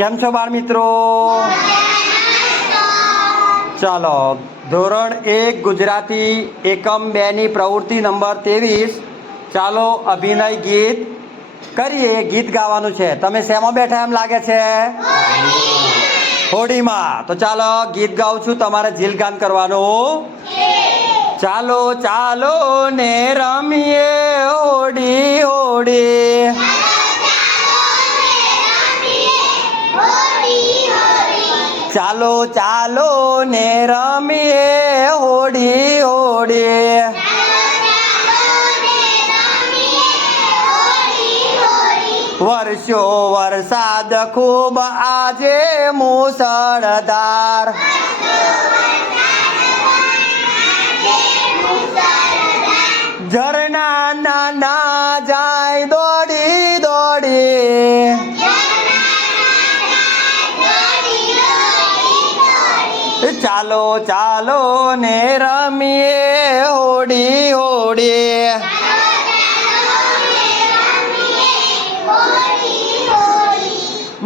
કેમ છો બાળ મિત્રો? ચાલો ધોરણ 1 ગુજરાતી એકમ 2 ની પ્રવૃત્તિ નંબર 23. ચાલો અભિનય ગીત કરીએ. ગીત ગાવાનું છે. તમે શેમાં બેઠા એમ લાગે છે? હોડીમાં. તો ચાલો ગીત ગાઉં છું, તમારે જીલ ગાન કરવાનું. ચાલો ચાલો ને રમીએ હોડી હોડી, ચાલો ચાલો ને રમીએ હોડી હોડી, વરસ્યો વરસાદ ખૂબ આજે મુસળધાર, ઝરણા નાના જાય દોડી દોડી, ચાલો ચાલો ને રમીએ હોડી હોડી,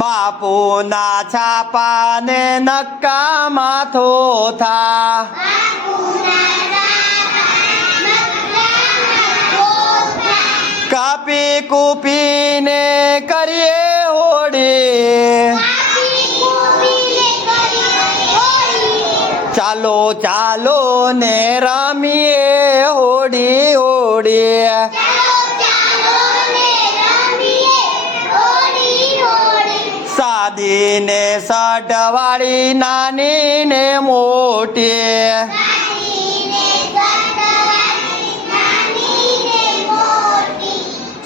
બાપુના છાપાને નક્કામાં થોથા, કાપી કૂપીને કરીએ હોડી, ચાલો ચાલો ને રમીએ હોડી હોડી, સાદી ને સઢવાળી નાની ને મોટી,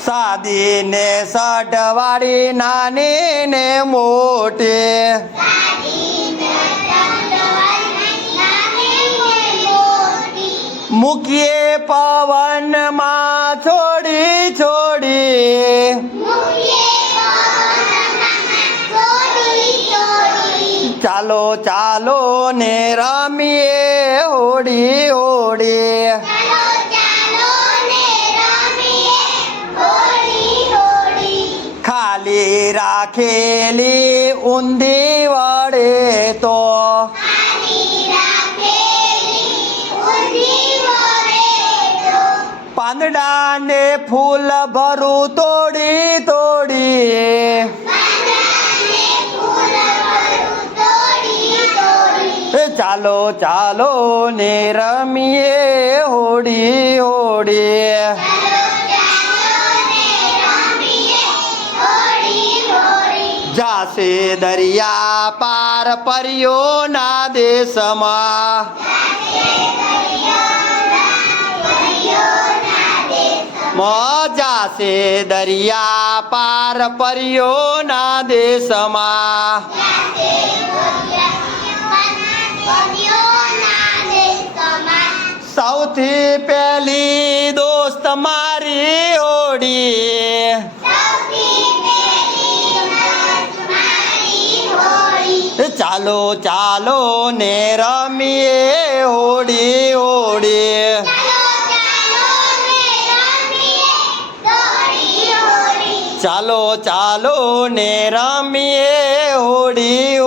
સાદી ને સઢવાળી નાની ને મોટી, મૂકીએ પવનમાં છોડી છોડી, ચાલો ચાલો ને રમીએ હોડી હોડી, ખાલી રાખેલી ઊંધી વડે તો, પાંદડા ને ફૂલ ભરું તોડી તોડી, ચાલો ચાલો ને રમીએ હોડી હોડી, જાશે દરિયા પાર પરીઓના દેશમાં, જાશે દરિયા પાર પરીઓના દેશમાં, સૌથી પહેલી દોસ્ત મારી હોડી, ચાલો ચાલો ને રમીએ હોડી હોડી, ચાલો ચાલો ને રમીએ હોડી